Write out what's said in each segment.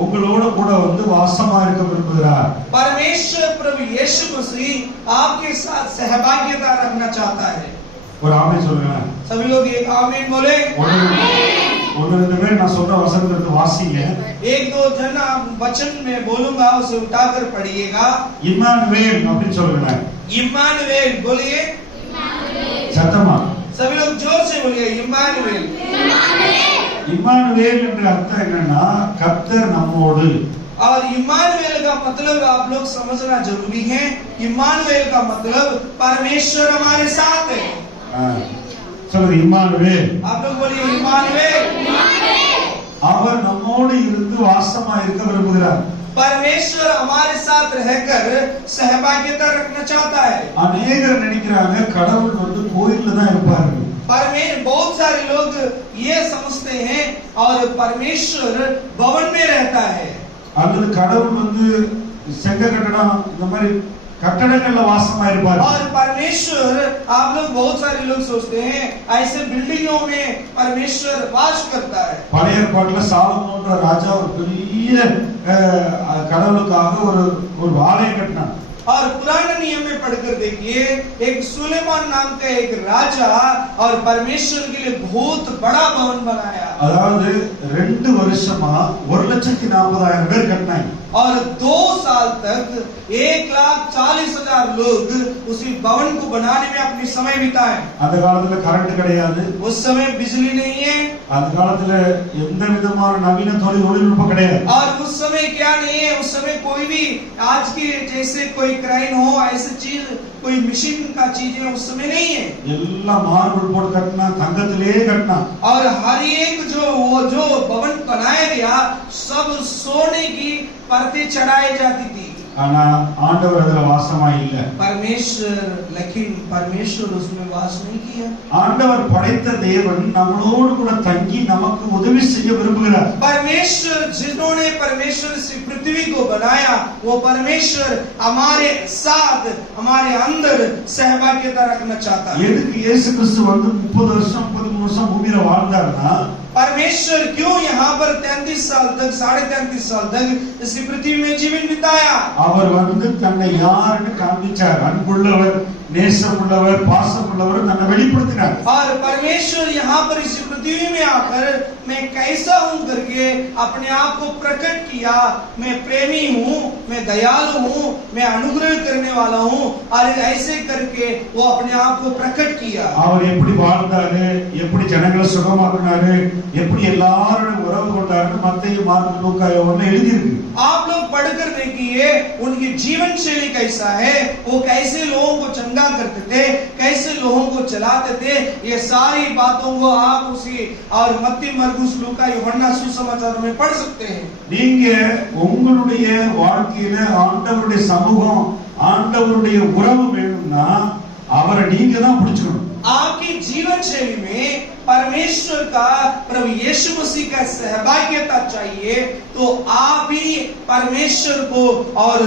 உங்களோட கூட வந்து வாசமா இருக்க விரும்புகிறார். परमेश्वर प्रभु यीशु मसीह आपके साथ सहभागिता रखना चाहता है. ஒரு ஆமென் சொல்லுங்க. सभी लोग एक आमीन बोले. ஒன்னு ரெண்டு பேர் நான் சொல்ற வசனத்தை எடுத்து வாசிங்க. एक दो जन आप वचन में बोलूंगा उसे उठाकर पढ़िएगा. இம்மானுவேல் அப்படி சொல்லுங்க. इम्मानुएल बोलिए. சத்தமா. सभी लोग जोर से बोलिए इम्मानुएल. இம்மானுவேல் என்ற அர்த்தம் என்னன்னா கர்த்தர் நம்மோடு. और इम्मानुएल का मतलब आप लोग समझना जरूरी है. इम्मानुएल का मतलब परमेश्वर हमारे साथ है. சொல்லுங்க இம்மானுவேல். आप लोग बोलिए इम्मानुएल. அவர் நம்மோடு இருந்து வாசமா இருக்க விரும்புகிறார். परमेश्वर हमारे साथ रहकर सहभागिता रखना चाहता है. अनेகர் நினைக்கிறாங்க கடவுள் வந்து கோயில்ல தான் இருப்பாரு. बहुत सारे लोग ये समझते हैं और परमेश्वर भवन में रहता है. அல்லது கடவுள் வந்து செங்க கட்டடம் இந்த மாதிரி கட்டடங்கள்ல வாசமா இருப்பாரு. और परमेश्वर आप लोग बहुत सारे लोग सोचते हैं ऐसे बिल्डिंगों में परमेश्वर वास करता है. பழைய ஏற்பாட்டுல சாலமோன்ற ராஜா ஒரு பெரிய கடவுளுக்காக ஒரு ஆலயம் கட்டினார். और पुराने नियम में पढ़कर देखिए एक सुलेमान नाम का एक राजा और परमेश्वर के लिए बहुत बड़ा भवन बनाया. அதாவது 2 வருஷமா 1,40,000 பேர் கட்டினாங்க. और 2 साल तक 1,40,000 लोग उसी भवन को बनाने में अपनी समय बिताए. அந்த காலத்துல கரண்ட் கிடையாது. उस समय बिजली नहीं है. அந்த காலத்துல எந்த விதமான நவீன தொழில்நுட்பம் கிடையாது. और उस समय क्या नहीं है. उस समय कोई भी आज की जैसे कोई क्रेन हो ऐसी चीज कोई मशीन का चीजें उस समय नहीं है. எல்லாம் மார்பிள் போட்டு கட்டினா தங்கத்திலே கட்டினா. और हर एक जो भवन बनाया गया सब सोने की परतें चढ़ाई जाती थी. ஆனா ஆண்டவர் அதுல வாசமா இல்ல. लेकिन परमेश्वर उसमें वास नहीं किया. ஆண்டவர் படைத்த தேவன் நம்மளோடு கூட தங்கி நமக்கு உதவி செய்ய விரும்புகிறார். परमेश्वर जिन्होंने परमेश्वर से पृथ्वी को बनाया वो परमेश्वर हमारे साथ हमारे अंदर सहभागिता रखना चाहता है. எதுக்கு இயேசு கிறிஸ்து வந்து 30 வருஷம் 33 வருஷம் பூமியில வாழ்ந்தார்னா परमेश्वर क्यों यहाँ पर 33 साल तक 33.5 साल तक इसी पृथ्वी में जीवन बिताया. அவர் வந்து தன்னை யாருன்னு காண்பிச்சார். அன்புள்ளவர், நேசமுள்ளவர், பாசமுள்ளவர் தன்னை வெளிப்படுத்தினார். और परमेश्वर यहाँ पर इसी पृथ्वी में आकर मैं कैसा हूँ करके अपने आप को प्रकट किया. मैं प्रेमी हूँ, मैं दयालु हूँ, मैं अनुग्रह करने वाला हूँ और ऐसे करके वो अपने आप को प्रकट किया. அவர் எப்படி வாழ்ந்தாரு, எப்படி ஜனங்களை சுகமாக்குனாரு, எப்படி எல்லாரோட உறவு கொண்டாரு மத்தேயு, மார்க்கு, லூக்கா, யோவான்ல எழுதி இருக்கு. आप लोग पढ़कर देखिए उनकी जीवन शैली कैसा है. वो कैसे लोगों को चंगा करते थे, कैसे लोगों को चलाते थे. ये सारी बातों को आप उसी और मत्ती, मरकुस, लूका, यूहन्ना सुसमाचार में पढ़ सकते हैं. நீங்க உங்களுடைய வாழ்க்கையில ஆண்டவருடைய சமூகம், ஆண்டவருடைய உறவு வேணும்னா அவரை நீங்க தான் பிடிச்சுக்கணும். आपकी जीवन शैली में परमेश्वर का प्रभु यीशु मसीह का सहभागिता चाहिए तो आप ही परमेश्वर को और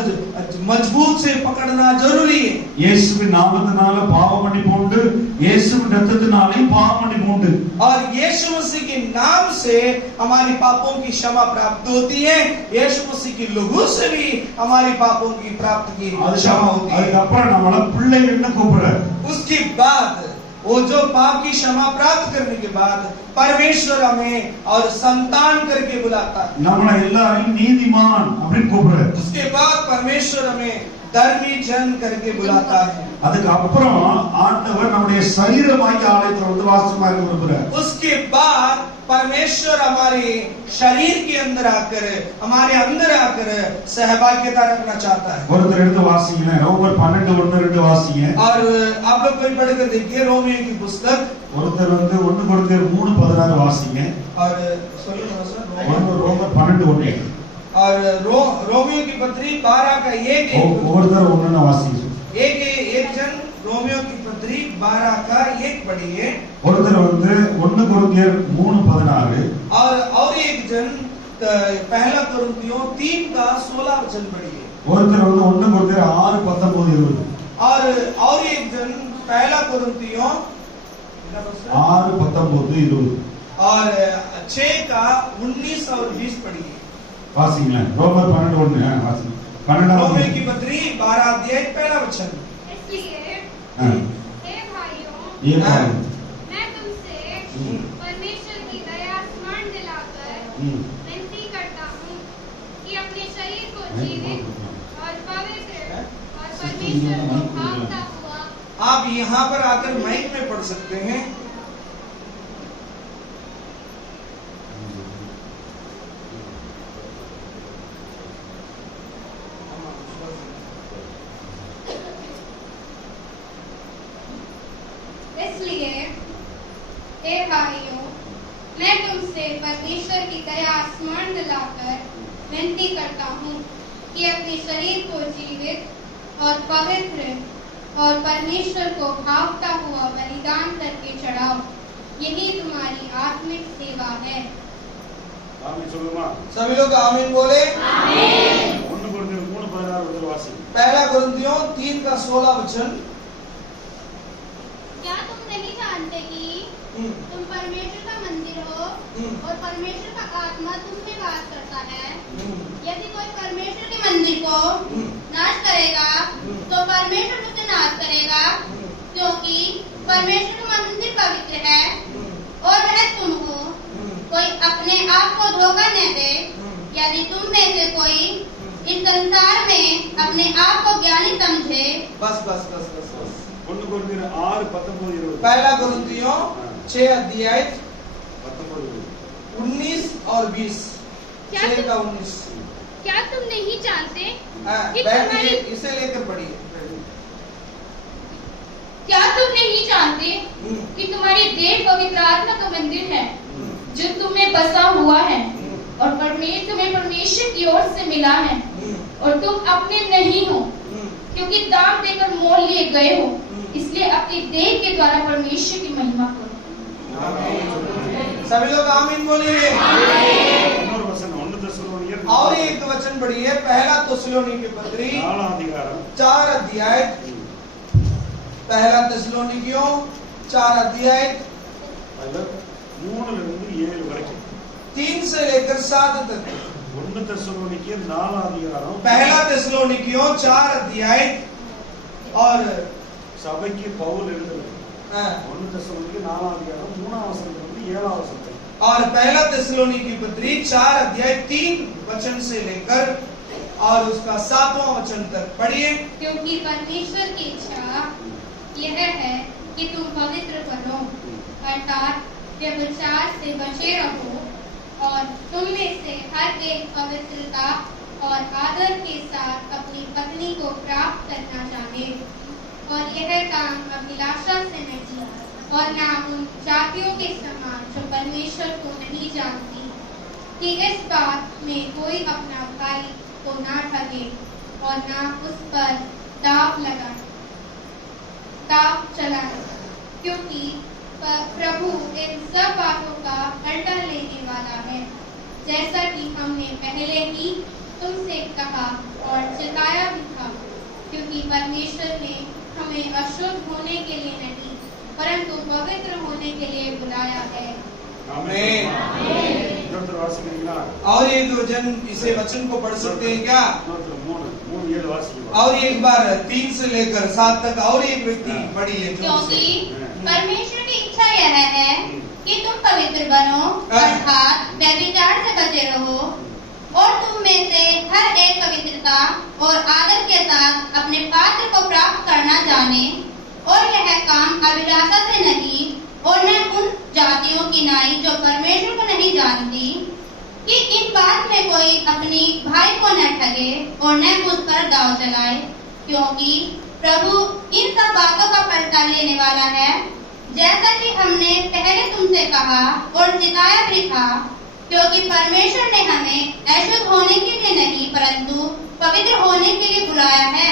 मजबूत से पकड़ना जरूरी है. இயேசுவின் நாமத்தினால பாவ மன்னிப்பு உண்டு, இயேசுவின் இரத்தத்தினாலே பாவ மன்னிப்பு உண்டு. और यीशु मसीह के नाम से हमारी पापों की क्षमा प्राप्त होती है. यीशु मसीह की लहू से भी हमारी पापों की प्राप्त की क्षमा होती है. அதுக்கப்புறம் நம்மள பிள்ளைகள்னு கூப்பிடுறார். उसके बाद वो जो पाप की क्षमा प्राप्त करने के बाद परमेश्वर हमें और संतान करके बुलाता है. நம்மள எல்லாரையும் நீதிமான் அப்படின்னு கூப்பிடுறார். उसके बाद परमेश्वर हमें धर्मी जन करके बुलाता है. அதுக்கு அப்புறம் ஆண்டவர் நம்முடைய சரீரமாகிய ஆலயத்துல வந்து வாசமா இருக்க விரும்புறார். उसके बाद परमेश्वर हमारे शरीर के अंदर आकर हमारे अंदर आकर सहभागिता रखना चाहता है. ஒருத்தர் எடுத்து வாசிங்க. ரோமர் 12:1-2 வாசிங்க. और आप लोग कोई पढ़कर देखिए रोमियो की पुस्तक. ஒருத்தர் வந்து 1 கொரிந்தியர் 3:16 வாசிங்க. और ரோமர் 12:1 और रोमियो की पत्री 12 का 1 ஒவ்வொருத்தர் ஒண்ணு வாசிங்க. एक जन रोमियो की पत्री 12 का 1 पढ़िए. ஒருத்தர் வந்து 1 கொரிந்தியர் 3:16 और एक जन पहला कोरिन्थियों 3 का 16 वचन पढ़िए. ஒருத்தர் வந்து 1 கொரிந்தியர் 6:19-20 और एक जन पहला कोरिन्थियों 6:19-20 और 6 का 19 और 20 पढ़िए। வாசிங்களேன். ரோமர் 12:1 வாசிங்க. 12 रोमियो की पत्री 12 अध्याय पहला वचन। इसलिए हाँ। हे भाइयों, ये हाँ। मैं तुमसे परमेश्वर की दया स्मरण दिलाकर विनती करता हूँ कि अपने शरीर को जीवित और पवित्र और परमेश्वर को भावता हुआ। आप यहाँ पर आकर माइक में पढ़ सकते हैं। इसलिए हे भाइयों, मैं तुमसे परमेश्वर की दया स्मरण दिलाकर विनती करता हूँ कि अपने शरीर को जीवित और पवित्र और परमेश्वर को भावता हुआ बलिदान करके चढ़ाओ, यही तुम्हारी आत्मिक सेवा है। ஆமென் சொல்லுமா. सभी लोग आमीन बोले। 1 கொரிந்தியர் 3:16 வாசிங்க. पहला कुरिन्थियों 3 का 16 वचन। क्या तुम नहीं जानते कि तुम परमेश्वर का मंदिर हो और परमेश्वर का आत्मा तुम में वास करता है? यदि कोई परमेश्वर के मंदिर को नाश करेगा तो परमेश्वर उसे नाश करेगा, क्योंकि परमेश्वर का मंदिर पवित्र है और वह तुम हो। कोई अपने आप को धोखा न दे। यदि तुम में से कोई इस संसार में अपने आप को ज्ञानी समझे। बस बस बस बस बस। 1 கொரிந்தியர் 6:19-20. पहला कुरिन्थियों 6 अध्याय 19 और 20। क्या 6 तुम- का 19। क्या तुम नहीं जानते हाँ, कि बैठिए, तुम्हारी- इसे लेकर पढ़िए। क्या तुम नहीं जानते कि तुम्हारी देह पवित्र आत्मा का मंदिर है जो तुम में बसा हुआ है और तुम्हें परमेश्वर की ओर से मिला है और तुम अपने नहीं हो, क्योंकि दाम देकर मोल लिए गए हो। इसलिए अपनी देह के द्वारा परमेश्वर की महिमा करो। सभी लोग आमीन बोलिए। இன்னொரு வசனம் 1 தெசலோனிக்கர் और एक वचन पढ़िए। पहला तेसलोनी की पत्री 4 அதிகாரம் 4 अध्याय। पहला तेसलोनिकियों 4 अध्याय அதுல 3 இருந்து 7 வரைக்கும். 3 से लेकर 7 तक। 1 தெசலோனிக்கர் 4 அதிகாரம் पहला तेसलोनिकियों 4 अध्याय और சபைக்கு பவுல் எழுதுறது. हाँ, 1 தெசலோனிக்கர் 4 அதிகாரம் 3ஆம் வசனத்திலிருந்து 7ஆம் வசனம். और पहला तेसलोनी की पत्री 4 अध्याय 3 वचन से लेकर और उसका 7वां वचन तक पढ़िए। क्योंकि परमेश्वर की इच्छा यह है कि तुम पवित्र बनो, अर्थात व्यभिचार से बचे रहो और तुम में से हर एक पवित्रता और आदर के साथ अपनी पत्नी को प्राप्त करना चाहे, और यह काम अभिलाषा से नहीं और ना उन जातियों के समान जो परमेश्वर को नहीं जानती, कि इस बात में कोई अपना भाई को ना ठगे और ना उस पर दाव चलाए, क्योंकि प्रभु इन सब बातों का पलटा लेने वाला है, जैसा कि हमने पहले ही तुमसे कहा और चिताया भी था। क्योंकि परमेश्वर ने हमें अशुद्ध होने के लिए नहीं परंतु पवित्र होने के लिए बुलाया है। आमीन। இன்னொரு வாசிக்கிறீங்களா? और एक वचन, इसे वचन को पढ़ सकते हैं क्या? இன்னொரு 3:7 வாசிக்கிறோம். और एक बार 3 से लेकर 7 तक और एक व्यक्ति पढ़िए। क्योंकि परमेश्वर की इच्छा यह है कि तुम पवित्र बनो, अर्थात व्यभिचार से बचे रहो और तुम में से हर एक पवित्रता और आदर के साथ अपने पात्र को प्राप्त करना जाने, और यह काम अभिलाषा से नहीं और न उन जातियों की नाई जो परमेश्वर को नहीं जानती, कि इन बात में कोई अपनी भाई को न ठगे और न उस पर दाव चलाए, क्योंकि प्रभु इन सब बातों का पलटा लेने वाला है, जैसा कि हमने पहले तुमसे कहा और चिताया भी था। क्योंकि परमेश्वर ने हमें अशुद्ध होने के लिए नहीं परंतु पवित्र होने के लिए बुलाया है।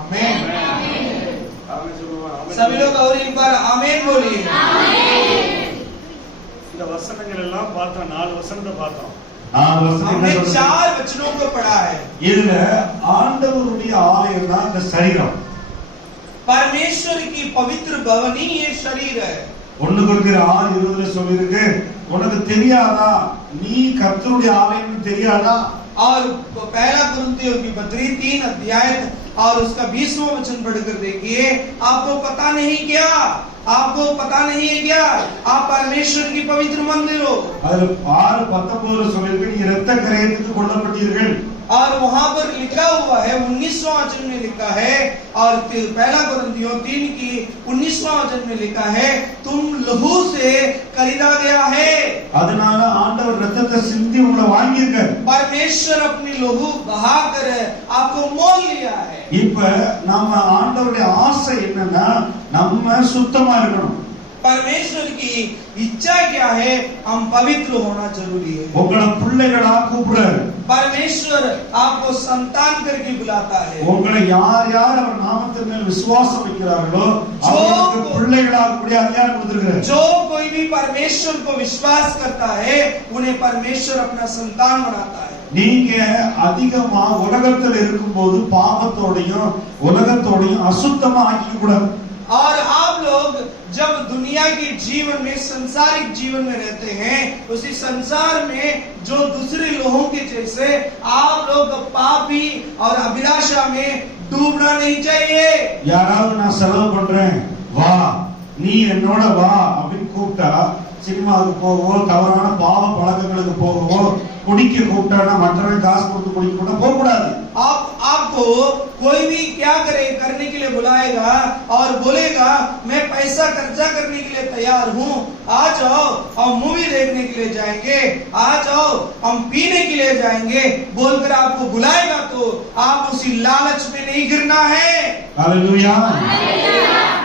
आमीन। ஆமென் சொல்லுங்க. सभी लोग और एक बार आमीन बोलिए। இந்த வசனங்கள் எல்லாம் பார்த்தோம். 4 வசனத்தை பார்த்தோம். हमने 4 वचनों को पढ़ा है। இதுல ஆண்டவருடைய ஆலயம் தான் இந்த சரீரம். परमेश्वर की पवित्र भवन ही ये शरीर है। 1 கொரிந்தியர் 6:20 சொல்லி இருக்கு, உனக்கு தெரியாதா நீ கர்த்தருடைய ஆலயம்னு தெரியாதா? और पहला कुरिन्थियों की पत्री 3 अध्याय और उसका 20वां वचन पढ़कर देखिए, आपको पता नहीं क्या, आपको पता नहीं है क्या, आप परमेश्वर की पवित्र मंदिर हो। அதுல 6:19 சொல்லிருக்கு, நீ இரத்த கிரயத்துக்கு கொல்லப்பட்டீர்கள்। और वहां पर लिखा हुआ है 19वां वचन में लिखा है, और पहला कुरिन्थियों 3 की 19वां वचन में लिखा है, तुम लहू से खरीदा गया है। அதனால ஆண்டவர் இரத்தத்தை சிந்தி உங்களை வாங்கியிருக்கார்। परमेश्वर अपनी लहू बहाकर आपको मोल लिया है। இப்ப நம்ம ஆண்டவருடைய ஆசை என்னன்னா நம்ம சுத்தமா இருக்கணும்। परमेश्वर की इच्छा क्या है? हम पवित्र होना जरूरी है। உங்களை பிள்ளைகளா கூப்பிடுறாரு। परमेश्वर आपको संतान करके बुलाता है। உங்களை யார் யார் அவர் நாமத்தின் மேல் விசுவாசம் வைக்கிறார்களோ அவர்களுக்கு பிள்ளைகளாக கூடிய அதிகாரம் கொடுத்திருக்கிறார்। जो कोई भी परमेश्वर को विश्वास करता है उन्हें परमेश्वर अपना संतान बनाता है। நீங்க அதிகமா உலகத்துல இருக்கும்போது பாவத்தோடையும் உலகத்தோடையும் அசுத்தமா ஆக்கிக்க கூடாது। और आप लोग जब दुनिया के जीवन में, संसारिक जीवन में रहते हैं, उसी संसार में जो दूसरे लोगों के जैसे आप लोग पापी और अभिलाषा में डूबना नहीं चाहिए। யாராவது நான் செலவு பண்றேன் வா நீ என்னோட வா அப்படின்னு கூப்பிட்டா சினிமாவுக்கு போகவோ தவறான பாவ பழக்கங்களுக்கு போகவோ குடிக்க கூப்பிட்டா மற்றவன் காசு கொடுத்து குடிக்க கூட போக கூடாது। आपको कोई भी क्या करे करने के लिए बुलाएगा और बोलेगा मैं पैसा खर्चा करने के लिए तैयार हूँ, आ जाओ और मूवी देखने के लिए जाएंगे, आ जाओ हम पीने के लिए जाएंगे बोलकर आपको बुलाएगा तो आप उसी लालच में नहीं गिरना है। हालेलुया।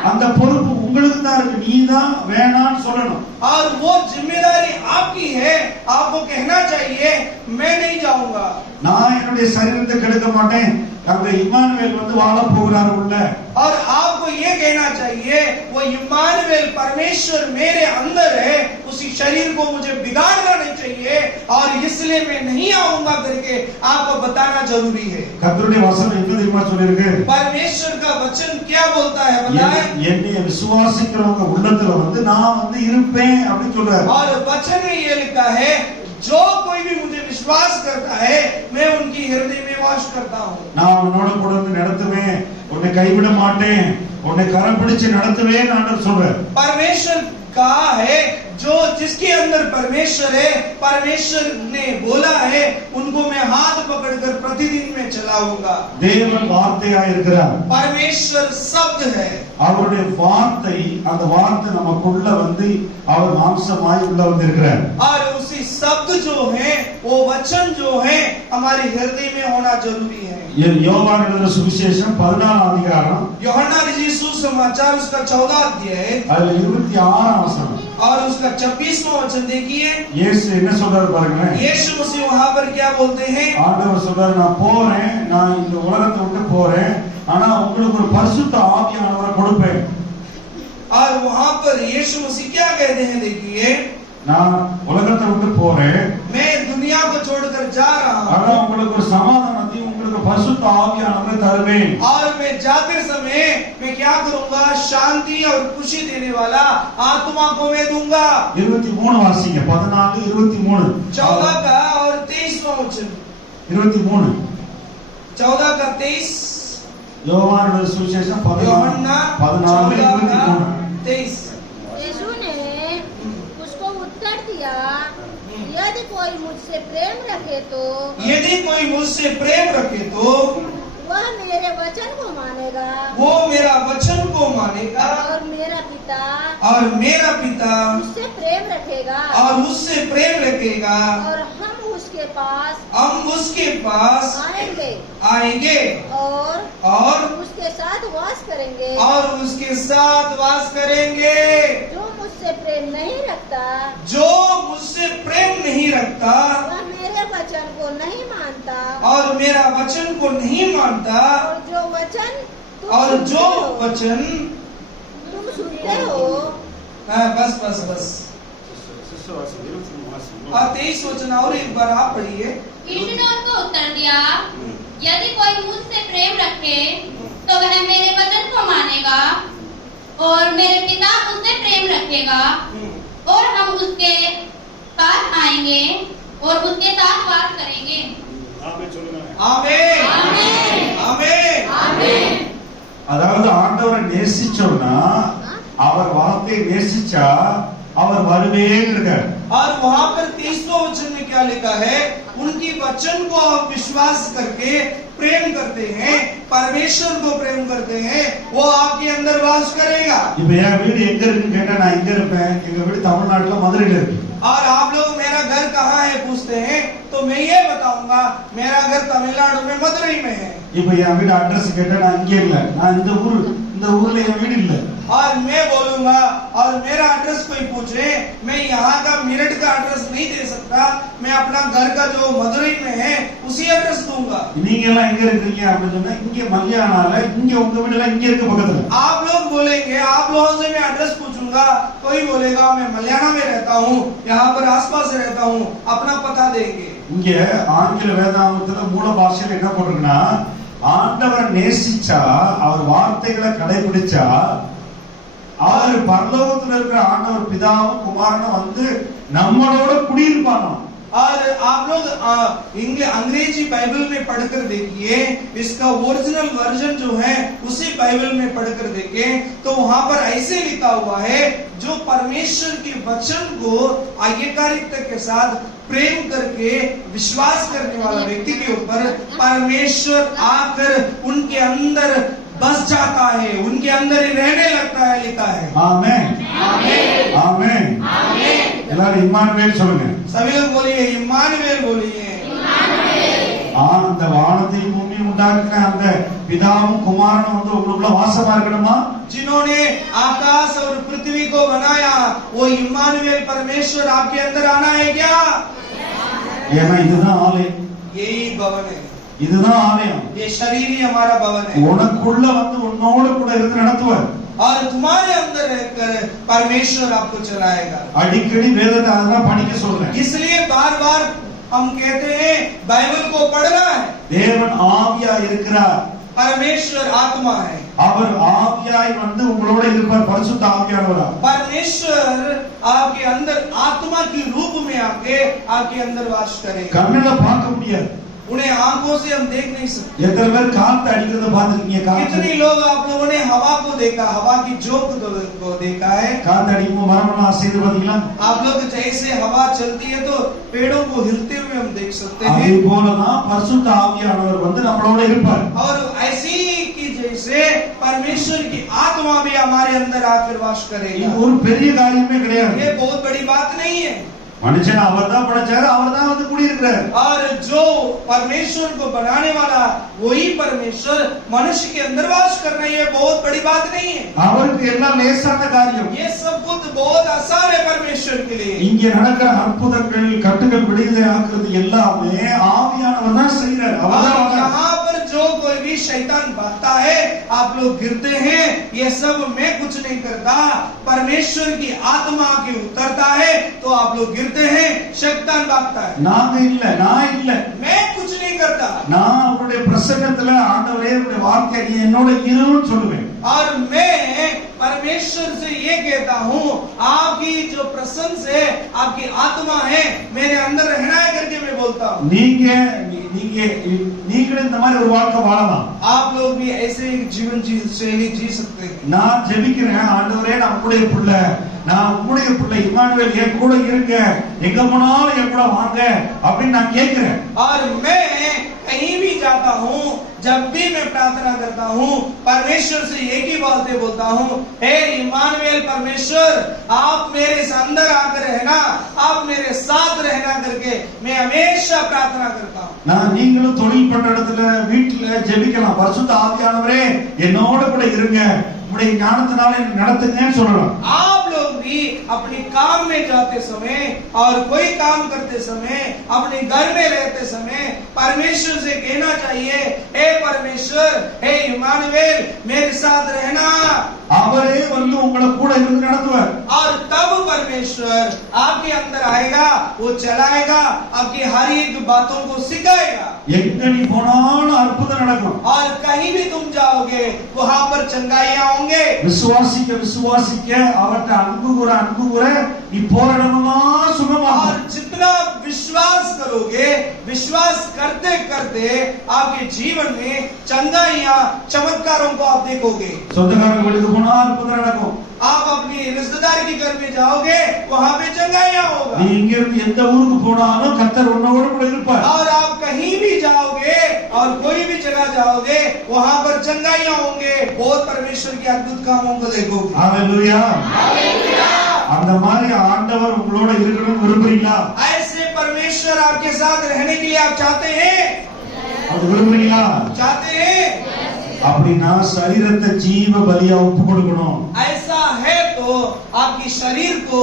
அந்த பொறுப்பு உங்களுக்கு தான் இருக்கு, நீ தான் வேணான்னு சொல்லணும்। और वो जिम्मेदारी आपकी है, आपको कहना चाहिए मैं नहीं जाऊंगा। நான் என்னுடைய சரீரத்தை கெடுக்க மாட்டேன், அங்க இம்மானுவேல் வந்து வாழ போகிறார் உள்ள। और आपको ये कहना चाहिए वो इम्मानुएल परमेश्वर मेरे अंदर है, उसी शरीर को मुझे बिगाड़ना नहीं चाहिए और इसलिए मैं नहीं आऊंगा करके आपको बताना जरूरी है। கர்த்தருடைய வசனம் என்ன தெரியுமா சொல்லிருக்கு? परमेश्वर का वचन क्या बोलता है बताएं? என்னைய விசுவாசிக்கிறவங்க உள்ளத்துல வந்து நான் வந்து இருப்பேன் அப்படி சொல்றாரு। और वचन में ये लिखा है जो कोई भी मुझे विश्वास करता है मैं उनकी हृदय में वास करता हूँ। நான் உன்னோட கூட வந்து நடத்துவேன், உன்னை கைவிட மாட்டேன், உன்னை கரம் பிடிச்சு நடத்துவேன் ஆண்டவர் சொல்றார்। परमेश्वर कहा है जो जिसके अंदर परमेश्वर है, परमेश्वर ने बोला है उनको मैं हाथ पकड़कर प्रतिदिन में चलाऊंगा। தேவன் வார்த்தையா இருக்கிறார்। परमेश्वर शब्द है। அவருடைய வார்த்தை, அந்த வார்த்தை நமக்குள்ள வந்து அவர் மாம்சமாய் உள்ள வந்திருக்கிறார்। और उसी शब्द जो है वो वचन जो है हमारे हृदय में होना जरूरी है। யோவான் எழுதின சுவிசேஷம் 14 அதிகாரம் यूहन्ना रचित सुसमाचार उसका 14 अध्याय அதுல 26 வசனம் और उसका 26वां वचन देखिए। இயேசு என்ன சொல்றாரு பாருங்க। यीशु मसीह वहां पर क्या बोलते हैं? ஆண்டவர் சொல்றாரு, நான் போறேன், நான் இந்த உலகத்தை விட்டு போறேன், ஆனா உங்களுக்கு ஒரு பரிசுத்த ஆவியானவரை கொடுப்பேன்। और वहां पर यीशु मसीह क्या कहते हैं देखिए, நான் உலகத்தை விட்டு போறேன், मैं दुनिया को छोड़कर जा रहा ஆனா हूँ உங்களுக்கு ஒரு சமாதானத்தையும் உங்களுக்கு பரிசுத்த ஆவியானவரை தருவேன்। और मैं जाते समय मैं क्या करूंगा? शांति और खुशी देने वाला आत्मा को मैं दूंगा। 23 वासिங்க, 14 23 14 का और 23वां वचन। 23 14 का 23 யோவான் எழுதின சுவிசேஷம் 14 यूहन्ना 23 23। यीशु ने उसको उत्तर दिया, यदि कोई मुझसे प्रेम रखे तो यदि कोई मुझसे प्रेम रखे तो वह मेरे वचन को मानेगा वो मेरा वचन को मानेगा और मेरा पिता उससे प्रेम रखेगा और उससे प्रेम रखेगा और हम उसके पास आएंगे और उसके साथ वास करेंगे। जो मुझसे प्रेम नहीं रखता वह मेरे वचन को नहीं मानता और मेरा वचन को नहीं मानता और जो वचन तुम सुनते हो बस और 23 वचन और एक बार आप पढ़िए। यीशु ने उनको उत्तर दिया, यदि कोई मुझसे प्रेम रखे तो वह मेरे वचन को मानेगा और मेरे पिता उससे प्रेम रखेगा और हम पास आएंगे और उसके साथ बात करेंगे। ஆமென் ஆமென் ஆமென். அதாவது ஆண்டவரை நேசிச்சோம்னா அவர் வார்த்தையை நேசிச்சா அவர் வருவேன்னு இருக்கார். और वहां पर 30वां वचन में क्या लिखा है? उनकी वचन को आप विश्वास करके प्रेम करते हैं, परमेश्वर को प्रेम करते हैं, वो आपके अंदर वास करेगा। இப்ப என் வீடு எங்க இருக்குன்னு கேட்டா நான் இங்க இருப்பேன். எங்க வீடு தமிழ்நாட்டுல மதுரையில இருக்கு. और आप लोग मेरा घर कहाँ है पूछते हैं तो मैं ये बताऊंगा मेरा घर तमिलनाडु में मदुरई में है। இப்ப என் வீடு அட்ரஸ் கேட்டா நான் இங்க இல்ல, நான் இந்த ஊர்ல என் வீடு இல்ல. और मैं बोलूंगा और मेरा एड्रेस कोई पूछे, मैं यहाँ का मेरठ का एड्रेस नहीं दे सकता, मैं अपना घर का जो मदुरई में है उसी एड्रेस दूंगा। நீங்க எல்லாம் எங்க இருக்கீங்க அப்படின்னு சொன்னா இங்க மல்யானால இங்க உங்க வீடுல இங்க இருக்கு பக்கத்துல. आप लोग बोलेंगे, आप लोगों से मैं एड्रेस पूछूंगा, कोई बोलेगा मैं मल्याना में रहता हूँ, यहाँ पर आसपास रहता हूँ, अपना पता देंगे। இங்க ஆங்கில வேதாகமத்துல மூல பாஷையில என்ன போட்டிருக்குன்னா ஆண்டவரை நேசிச்சா அவர் வார்த்தைகளை கடைபிடிச்சா அவர் பரலோகத்துல இருக்கிற ஆண்டவர் பிதாவும் குமாரனும் வந்து நம்மளோட குடியிருப்பாங்க. और आप लोग अंग्रेजी बाइबल में पढ़कर देखिए, इसका ओरिजिनल वर्जन जो है उसी बाइबल में पढ़कर देखिए तो वहां पर ऐसे लिखा हुआ है, जो परमेश्वर के वचन को आज्ञाकारिता के साथ प्रेम करके विश्वास करने वाला व्यक्ति के ऊपर परमेश्वर आकर उनके अंदर बस जाता है, उनके अंदर ही रहने लगता है, लिखा है। आमेन आमेन आमेन आमेन. எல்லாரும் இம்மானுவேல் சொல்லுங்க. सभी लोग बोलिए इम्मानुएल बोलिए। அந்த வானத்தையும் பூமியும் உண்டாக்கின அந்த பிதாவும் குமாரனும் வந்து உங்களுக்குள்ள வாசமா இருக்கணுமா? जिन्होंने आकाश और पृथ्वी को बनाया वो इम्मानुएल परमेश्वर आपके अंदर आना है क्या? ஏன்னா இதுதான் ஆலயம், यही भवन है, இதுதான் ஆலயம். ये शरीर ही हमारा भवन है। உனக்குள்ள வந்து உன்னோட கூட இருந்து நடத்துவார். और तुम्हारे अंदर रहकर परमेश्वर आपको चलाएगा। அடிக்கடி வேதத்தை அதெல்லாம் படிக்க சொல்றேன். इसलिए बार बार हम कहते हैं बाइबल को पढ़ना है। தேவன் ஆவியா இருக்கிறார். परमेश्वर आत्मा है। அவர் ஆவியாய் வந்து உங்களோட இருப்பார். பரிசுத்த ஆவியானவரா परमेश्वर आपके अंदर आत्मा की रूप में आके आपके अंदर वास करेगा। கண்ணுல பார்க்க முடியாது. उन्हें आंखों से हम देख नहीं सकते। எத்தனை பேர் காத்து அடிக்கிறத பார்த்திருக்கீங்க? कितने लोग आप लोगों ने हवा को देखा, हवा की झोंक को देखा है? காத்து அடிக்கும் மரம்லாம் அசைது பாத்தீங்களா? आप लोग जैसे हवा चलती है तो पेड़ों को हिलते हुए हम देख सकते அதே हैं। போலதான் பரிசுத்த ஆவியானவர் வந்து நம்மளோட இருப்பார். और ऐसी की जैसे परमेश्वर की आत्मा भी हमारे अंदर आकर वास இது करेगा। ஒரு பெரிய காரியமே கிடையாது. ये बहुत बड़ी बात नहीं है। மனுஷன் அவர்தான் படைச்சாரு, அவர்தான் வந்து குடியிருக்கிறார். और जो परमेश्वर को बनाने वाला वही परमेश्वर मनुष्य के अंदर वास करना, ये बहुत बड़ी बात नहीं है। அவருக்கு எல்லாம் லேசான காரியம். ये सब कुछ बहुत आसान है परमेश्वर के लिए। இங்க நடக்கிற அற்புதங்கள், கட்டுகள் விடுதலை ஆக்குறது எல்லாமே ஆவியானவர் தான் செய்யறார். அவர்தான் यहाँ पर जो कोई भी शैतान भागता है, आप लोग गिरते हैं, ये सब मैं कुछ नहीं करता, परमेश्वर की आत्मा के उतरता है तो आप लोग गिरते हैं, शैतान भागता है। நாங்க இல்ல, நான் இல்ல, मैं कुछ नहीं करता। நான் அவருடைய பிரசன்னத்துல ஆண்டவரே உடைய வார்த்தை நீ என்னோட இருன்னு சொல்லுவேன். और मैं परमेश्वर से ये कहता हूँ, आपकी जो प्रसन्न है, आपकी आत्मा है, मेरे अंदर रहना है करके मैं बोलता हूँ। நீங்களும் இந்த மாதிரி ஒரு வாழ்க்கை வாழலாம். आप लोग भी ऐसे एक जीवन शैली जी सकते हैं। நான் ஜெபிக்கிறேன், ஆண்டவரே நான் உம்முடைய பிள்ளை, நான் உம்முடைய பிள்ளை, இம்மானுவேல் என் கூட இருங்க, எங்க போனாலும் என் கூட வாங்க அப்படின்னு நான் கேட்கிறேன். और मैं कहीं भी जाता हूँ, जब भी मैं प्रार्थना करता हूँ, परमेश्वर से एक ही बातें बोलता हूँ, हे इम्मानुएल परमेश्वर, आप मेरे अंदर आकर रहना, आप मेरे साथ रहना करके मैं हमेशा प्रार्थना करता हूँ। நான் நீங்களும் தொழில் பண்ற இடத்துல, வீட்டுல ஜெபிக்கலாம், பரிசுத்த ஆவியானவரே என்னோட கூட இருங்க, உம்முடைய ஞானத்தினால என்னை நடத்துங்கன்னு சொல்லலாம். आप लोग भी अपने काम में जाते समय और कोई काम करते समय, अपने घर में रहते समय परमेश्वर से कहना चाहिए, हे परमेश्वर, हे इमानुएल, मेरे साथ रहना। அவரே வந்து உங்களை கூட இருந்து நடத்துவார். और तब परमेश्वर आपके अंदर आएगा, वो चलाएगा, आपकी हर एक बातों को सिखाएगा। எங்க நீ போனாலும் அற்புதம் நடக்கும். और कहीं भी तुम जाओगे वहां पर चंगाइयां होंगे। விசுவாசிக்க விசுவாசிக்க அவர்ட்ட அன்பு கூற நீ போற இடமெல்லாம் சுகமாகும். और जितना विश्वास करोगे, विश्वास करते करते आपके जीवन में चंगाइयां, चमत्कारों को आप देखोगे। சொந்தக்காரங்க வீட்டுக்கு போனா அற்புதம் நடக்கும். आप अपनी रिश्तेदार के घर में जाओगे, वहां पे चंगाइयां होगा। நீ இங்க இருந்து எந்த ஊருக்கு போனாலும் கர்த்தர் உன்னோட கூட இருப்பார். और आप कहीं भी जाओगे और कोई भी जगह जाओगे, वहां पर चंगाइयां होंगे। बहुत परमेश्वर के अद्भुत कामों को देखोगे। ஹalleluya. அந்த மாதிரி ஆண்டவர் உங்களோட இருக்கணும்னு விரும்புறீங்களா? ऐसे परमेश्वर आपके साथ रहने के लिए आप चाहते हैं? அது விரும்புறீங்களா? चाहते हैं? அப்படினா சரீரத்தை ஜீவ பலியா ஒப்பு கொடுக்கணும். ऐसा है तो आपकी शरीर को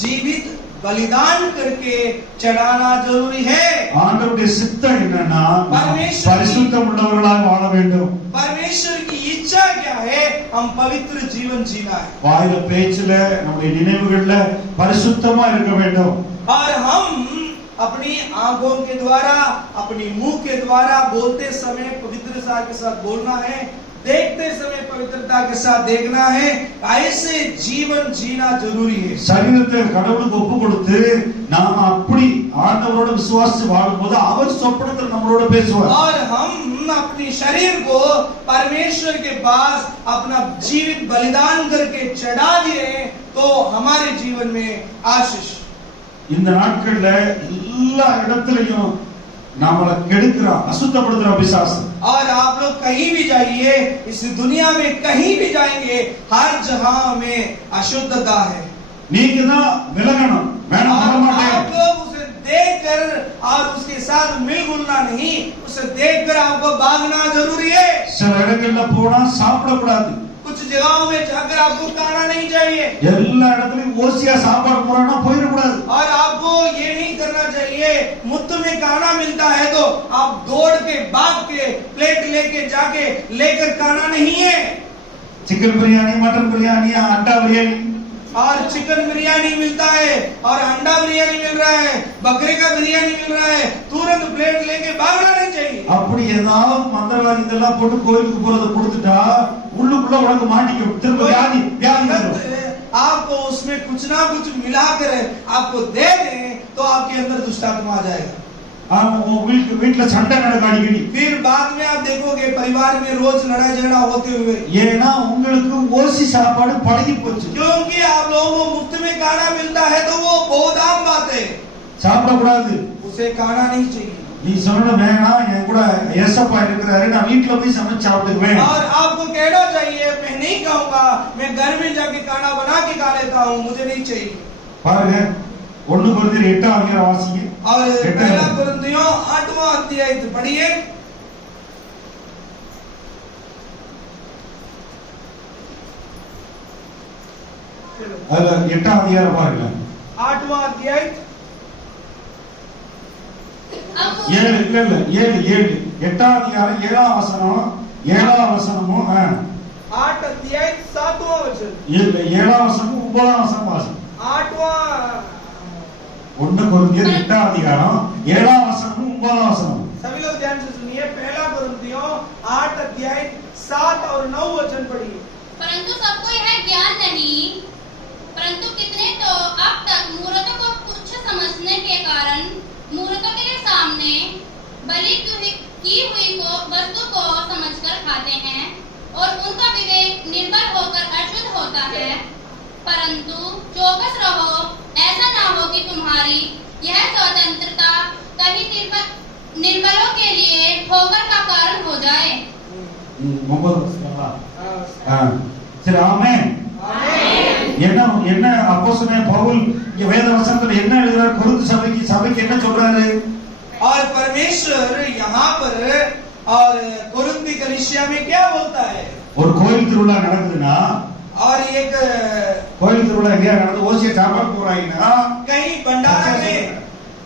जीवित बलिदान करके चढ़ाना जरूरी है। ஆண்டவருடைய சித்தம் என்னன்னா परमेश्वर பரிசுத்தம் உள்ளவர்களாக வாழ வேண்டும். परमेश्वर की इच्छा क्या है? हम पवित्र जीवन जीना है। வாயில பேச்சுல நம்முடைய நினைவுகள்ல பரிசுத்தமா இருக்க வேண்டும். और हम अपनी आंखों के द्वारा, अपनी मुंह के द्वारा बोलते समय पवित्रता के साथ बोलना है, देखते समय पवित्रता के साथ देखना है। ऐसे जीवन जीना जरूरी है। சரீரத்தை கடவுளுக்கு ஒப்பு கொடுத்து நாம அப்படி ஆண்டவரோட விசுவாசி வாழும்போது அவர் சொப்பனத்தில் நம்மளோட பேசுவார். और हम अपनी शरीर को परमेश्वर के पास अपना जीवित बलिदान करके चढ़ा दिए तो हमारे जीवन में आशीष। இந்த நாட்கள்ல எல்லா இடத்துலயும் நாமள கெடுக்கிறான், அசுத்தப்படுத்துறான் பிசாசு. और आप लोग कहीं भी जाइए, इस दुनिया में कहीं भी जाएंगे, हर जगह में अशुद्धता है। நீங்க தான் விலகணும். வேணாம் और வர மாட்டேன். आप लोग उसे देखकर और उसके साथ मिलजुलना नहीं, उसे देखकर आपको भागना जरूरी है। சில இடங்கள்ல போனா சாப்பிடக்கூடாது. कुछ जगहों में जाकर आपको खाना नहीं चाहिए। எல்லா இடத்துலயும் ஓசியா சாப்பாடு போறானா போயிடக்கூடாது. और आपको ये नहीं करना चाहिए, मुफ्त में खाना मिलता है तो आप दौड़ के भाग के प्लेट लेके जाके लेकर खाना नहीं है। சிக்கன் பிரியாணி, மட்டன் பிரியாணி, அண்டா பிரியாணி, और चिकन बिरयानी मिलता है और अंडा बिरयानी मिल रहा है, बकरे का बिरयानी मिल रहा है, तुरंत प्लेट लेके भागना नहीं चाहिए। அப்படி ஏதாவது மந்திரவாதி இதெல்லாம் போட்டு கோயிலுக்கு போறத கொடுத்துட்டா உள்ளுக்குள்ள உனக்கு மாட்டிக்கும். திரும்ப வியாதி வரும். आपको उसमें कुछ ना कुछ मिलाकर आपको दे दें तो आपके अंदर दुष्टात्मा आ जाएगा। வீட்டுல சண்டை நடக்க அடிக்கடி. फिर बाद में आप देखोगे परिवार में रोज लड़ाई झगड़ा होते हुए। ஏன்னா உங்களுக்கு ஓசி சாப்பாடு பழகி போச்சு. क्योंकि आप लोगों को मुफ्त में खाना मिलता है तो वो बहुत आम बात है, சாப்பிடக்கூடாது. उसे खाना नहीं चाहिए। நீ சொன்ன வேணாம், என் கூட ஏசப்பா இருக்கிறாரு, நான் வீட்டுல போய் சமைச்சு சாப்பிட்டுக்குவேன். और आपको कहना चाहिए, मैं नहीं खाऊंगा, मैं घर में जाके खाना बना के खा लेता हूँ, मुझे नहीं चाहिए। பாருங்க 1 கொரிந்தியர் 8ஆம் அதிகாரம் வாசிங்க. और पहला कुरिन्थियों 8वां अध्याय पढ़िए। அதுல 8ஆம் அதிகாரம் பாருங்க. 8वां अध्याय 7 8ஆம் அதிகாரம் 7ஆம் வசனம் 7ஆம் வசனமும் 8 अध्याय 7वां वचन 7ஆம் வசனம் 9ஆம் வசனம் வாசிங்க. 8वां 1 கொரிந்தியர் 8ஆம் அதிகாரம் 7ஆம் வசனம் 9ஆம் வசனம். सभी लोग ध्यान से सुनिए। पहला कुरिन्थियों 8 अध्याय 7 और 9 वचन पढ़िए। परंतु सबको यह ज्ञान नहीं, परंतु कितने तो अब तक मूर्तों को तुच्छ समझने के कारण मूर्तों के सामने बलि की हुई को वस्तु को समझकर खाते हैं और उनका विवेक निर्बल होकर अशुद्ध होता है। परंतु चौकस रहो, ऐसा ना हो कि तुम्हारी यह स्वतंत्रता कहीं निर्बलों के लिए ठोकर का कारण हो जाए। 9 வசனங்களா? சரி, ஆமென். என்ன அப்போஸ்தலன் பவுல் இங்க வேத வசனத்துல என்ன எழுதுறார்? கொரிந்து சபைக்கு என்ன சொல்றாரு? और परमेश्वर यहाँ पर और कोरिन्थी कलीसिया में क्या बोलता है? ஒரு கோயில் திருவிழா நடக்குதுன்னா, और एक கோயில் திருவிழா எங்க நடக்குது? ஓசியா சாப்பாடு போறாங்கன்னா कहीं भंडारा में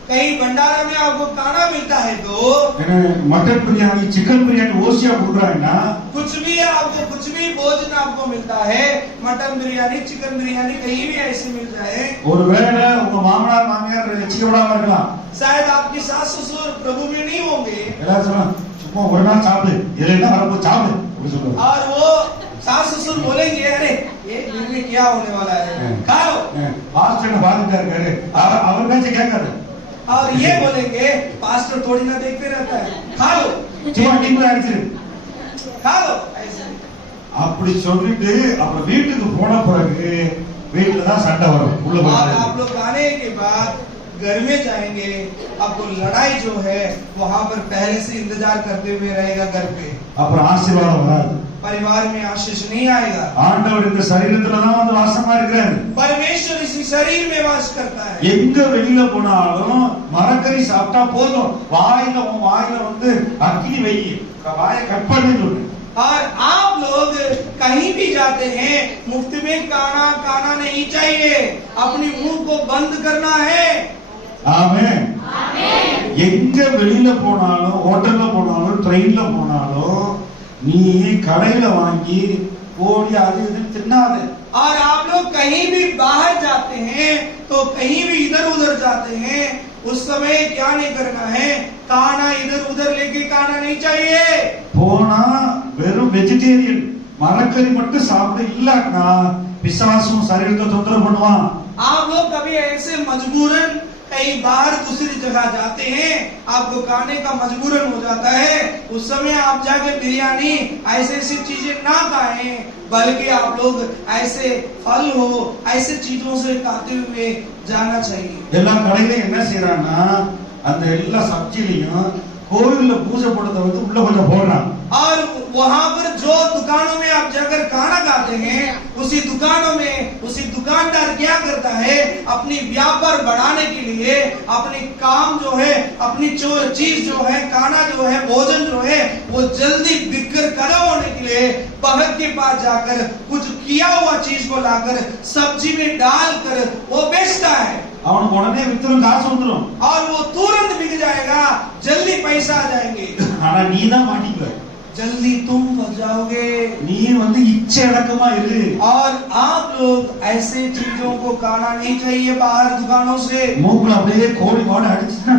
कहीं भंडारा में आपको खाना मिलता है तो मटन बिरयानी चिकन बिरयानी ओसिया கொடுக்குறாங்கன்னா कुछ भी भोजन आपको मिलता है, मटन बिरयानी चिकन बिरयानी कहीं भी ऐसे मिल जाए, ஒருவேளை உங்க மாமனார் மாமியார் ரசிக்கப்படாம இருக்கலாம், शायद आपकी सास ससुर प्रभु में नहीं होंगे, எல்லாரும் சொல்லுவாங்க சும்மா ஒரு நாள் சாப்பிடு இதுல என்ன வரப்போ சாப்பிடு அப்படி சொல்லுவாங்க. और वो सास ससुर बोलेंगे अरे ये दिन में क्या होने वाला है, खा लो. பாஸ்டர் பாத்துட்டா இருக்காரு அவர் பேச்ச கேட்காரு. और ये बोलेंगे पास्टर थोड़ी ना देखते रहता है, खा लो சும்மா டீம்ல அடிச்சிரு खा लो ऐसे. அப்படி சொல்லிட்டு அப்புறம் வீட்டுக்கு போன பிறகு வீட்டுல தான் சண்டை வரும் உள்ள और போய். आप लोग आने के बाद घर में जाएंगे, आपको लड़ाई जो है वहां पर पहले से इंतजार करते हुए रहेगा घर पे. அப்புறம் ஆசீர்வாதம் வராது. परिवार में आशीष नहीं आएगा. ஆண்டவர் இந்த சரீரத்துல தான் வந்து வாசமா இருக்கிறாரு. परमेश्वर इसी शरीर में वास करता है. எங்க வெளியில போனாலும் மரக்கறி சாப்பிட்டா போதும், வாயில வந்து அக்கினி வை, வாயை கட் பண்ணி சொல்லு. और आप लोग कहीं भी जाते हैं मुफ्त में खाना नहीं चाहिए, अपनी मुंह को बंद करना है. ஆமென். எங்க வெளியில போனாலும் ஹோட்டல்ல போனாலும் ட்ரெயின்ல போனாலும் நீ கடையில வாங்கி ஓடி அது இது தின்னாதே. और आप लोग कहीं भी बाहर जाते हैं तो कहीं भी इधर उधर जाते हैं, उस समय क्या नहीं करना है, खाना इधर उधर लेके खाना नहीं चाहिए. போனா வெறும் வெஜிடேரியன் மரக்கறி மட்டும் சாப்பிட இல்லன்னா பிசாசும் சரீரத்தை தொந்தரவு பண்ணுவான். आप लोग कभी ऐसे मजबूरन कहीं बाहर दूसरी जगह जाते हैं, आपको खाने का मजबूरन हो जाता है, उस समय आप जाके बिरयानी ऐसी चीजें ना खाएं, बल्कि आप लोग ऐसे फल हो ऐसे चीजों से खाते हुए जाना चाहिए. எல்லா கடையிலும் என்ன செய்யறாங்கன்னா அந்த எல்லா சப்ஜிலையும் கோவில்ல பூஜை போடுறத வந்து உள்ள கொஞ்சம் போடுறாங்க. और वहां पर जो दुकानों में आप जाकर खाना खाते हैं, उसी दुकानों में उसी दुकानदार क्या करता है, अपनी व्यापार बढ़ाने के लिए अपनी काम जो है, अपनी जो चीज जो है, खाना जो है, भोजन जो है, वो जल्दी बिककर खड़ा होने के लिए भगत के पास जाकर कुछ किया हुआ चीज को लाकर सब्जी में डालकर वो बेचता है. அவனுக்கு உடனே வித்துரும் காசு வந்துடும். और वो तुरंत बिक जाएगा, जल्दी पैसा आ जाएंगे. ஆனா நீ தான் மாட்டிக்குவ. जल्दी तुम फंस जाओगे. நீ வந்து இச்சை அடக்கமா இரு. और आप लोग ऐसे चीजों को खाना नहीं चाहिए बाहर दुकानों से. மூக்குல அப்படியே கோழி வாடை அடிச்சுனா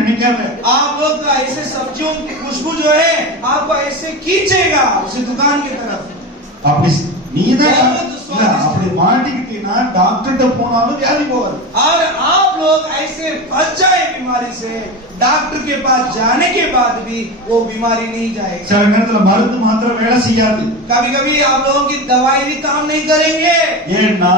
நினைக்காத. आप लोग का ऐसे सब्जियों की खुशबू जो है आपको ऐसे खींचेगा उसी दुकान की तरफ. அப்படி நீதான் அப்படி மாட்டிக்கிட்டீங்கன்னா டாக்டர்கிட்ட போனாலும் வியாதி போகாது. और आप लोग ऐसे फंस जाए बीमारी से, डॉक्टर के पास जाने के बाद भी वो बीमारी नहीं जाएगी. சில நேரத்துல மருந்து மாத்திரம் வேலை செய்யாது. कभी कभी आप लोगों की दवाई भी काम नहीं करेंगे. ஏன்னா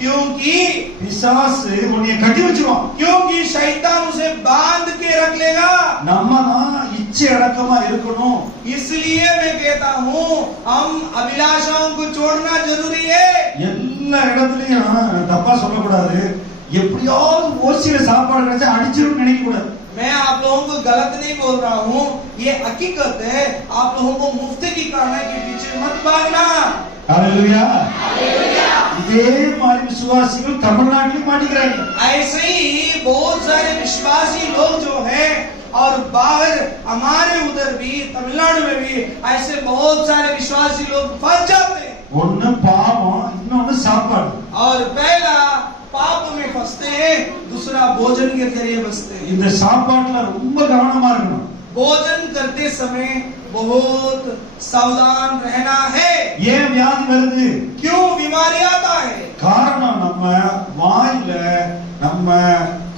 क्योंकि பிசாசு உன்னை கட்டி வச்சிருவான். क्योंकि शैतान उसे बांध के रख लेगा. நம்ம தான் இச்சை அடக்கமா இருக்கணும். इसलिए मैं कहता हूँ हम अभिलाषाओं को छोड़ना जरूरी है. எல்லா இடத்துலயும் தப்பா சொல்லக்கூடாது, எப்படியாவது ஓசியில சாப்பாடு கிடைச்சா அடிச்சிடும் நினைக்க கூடாது. मैं आप लोगों को गलत नहीं बोल रहा हूँ, ये हकीकत है. आप लोगों को मुफ्त की खाना के पीछे मत भागना. हालेलुया. இதே மாதிரி விசுவாசிகள் தமிழ்நாட்டிலும் மாட்டிக்கிறாங்க. ऐसे ही बहुत सारे विश्वासी लोग जो हैं और बाहर हमारे उधर भी तमिलनाडु में भी ऐसे बहुत सारे विश्वासी लोग फंस जाते हैं. ஒண்ணு பாவம், இன்னொன்னு சாப்பாடு. और पहला पाप में फंसते हैं, दूसरा भोजन के जरिए बसते हैं. இந்த சாப்பாட்டுல ரொம்ப கவனமா இருக்கணும். भोजन करते समय बहुत सावधान रहना है. ஏன் வியாதி வருது? क्यों बीमारी आता है? காரணம் நம்ம வாயில நம்ம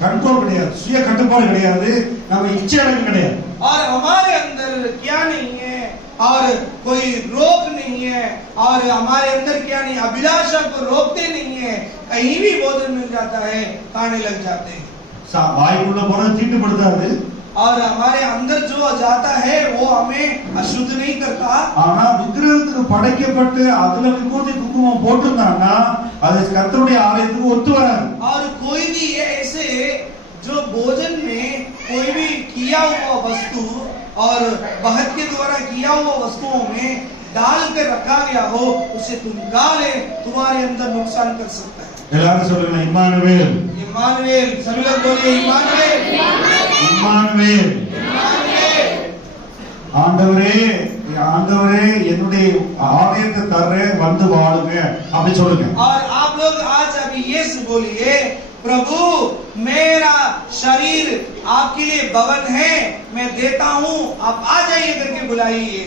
கண்ட்ரோல் கிடையாது, சுய கட்டுப்பாடு கிடையாது, நம்ம இச்சை அடக்கம் கிடையாது. और हमारे अंदर क्या नहीं है और कोई रोक नहीं है, और हमारे अंदर क्या नहीं, अभिलाषा को रोकते नहीं है, कहीं भी भोजन मिल जाता है खाने लग जाते हैं. வாய்க்குள்ள போறது தீட்டுப்படுத்தாது, और हमारे अंदर जो जाता है वो हमें अशुद्ध नहीं करता. ஆனா விக்கிரகத்துக்கு படைக்கப்பட்டு அதுல விபூதி குங்குமம் போட்டிருந்தாங்கன்னா அது கர்த்தருடைய ஆலயத்துக்கு ஒத்து வராது. और कोई भी ऐसे जो भोजन में कोई भी किया हुआ वस्तु और बहत के द्वारा किया हुआ वस्तुओं में डाल कर रखा गया हो, उसे तुम खा ले, तुम्हारे अंदर नुकसान कर सकता है. எல்லாரும் சொல்லுங்க இம்மானுவேல். इमानुएल, सभी लोग बोलिए इमानुएल। இம்மானுவேல். ஆண்டவரே ஆண்டவரே என்னுடைய ஆலயத்தை தர்றேன் வந்து வாழுங்க அப்படி சொல்லுங்க. और आप लोग आज अभी ये बोलिए, प्रभु मेरा शरीर आपके लिए भवन है, मैं देता हूँ, आप आ जाइए करके बुलाइए।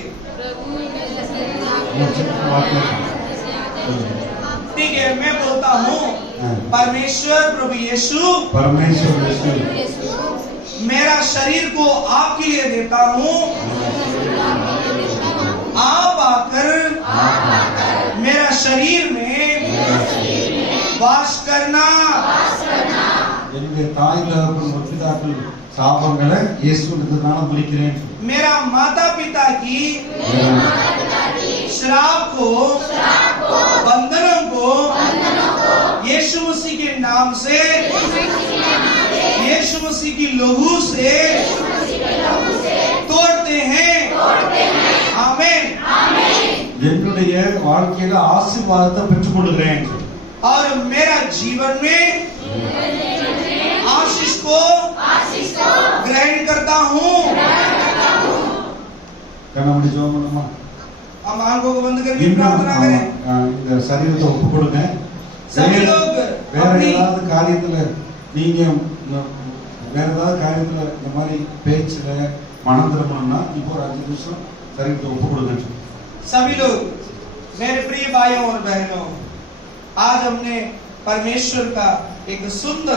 ठीक है, मैं बोलता हूँ, परमेश्वर प्रभु यीशु, परमेश्वर यीशु मेरा शरीर को आपके लिए देता हूँ, आप आकर मेरा शरीर में वास करना। என்னுடைய தாய் தகப்பன் முற்பிதாக்கள் சாபங்களை இயேசுவினால முடிக்கிறேன். मेरा माता पिता की श्राप को, बंधनों को यीशु मसीह के नाम से, यीशु मसीह की लहू से तोड़ते हैं। आमीन। என்னுடைய வாழ்க்கையில ஆசீர்வாதத்தை பெற்றுக் கொள்கிறேன். और मेरा जीवन में आशीष को ग्रहण करता हूँ। கண்ணாடி ஜெபம் பண்ணுமா? हम आंखों को बंद करके இன்னும் प्रार्थना करें। இந்த சரீரத்தை ஒப்பு கொடுங்க. सभी लोग வேற अपनी ஏதாவது காரியத்துல நீங்க வேற ஏதாவது காரியத்துல இந்த மாதிரி பேச்சுல மனம் திரும்பணும்னா இப்போ ஒரு 5 நிமிஷம் சரீரத்தை ஒப்பு கொடுங்க. सभी लोग मेरे प्रिय भाइयों और बहनों, आज हमने परमेश्वर का एक सुंदर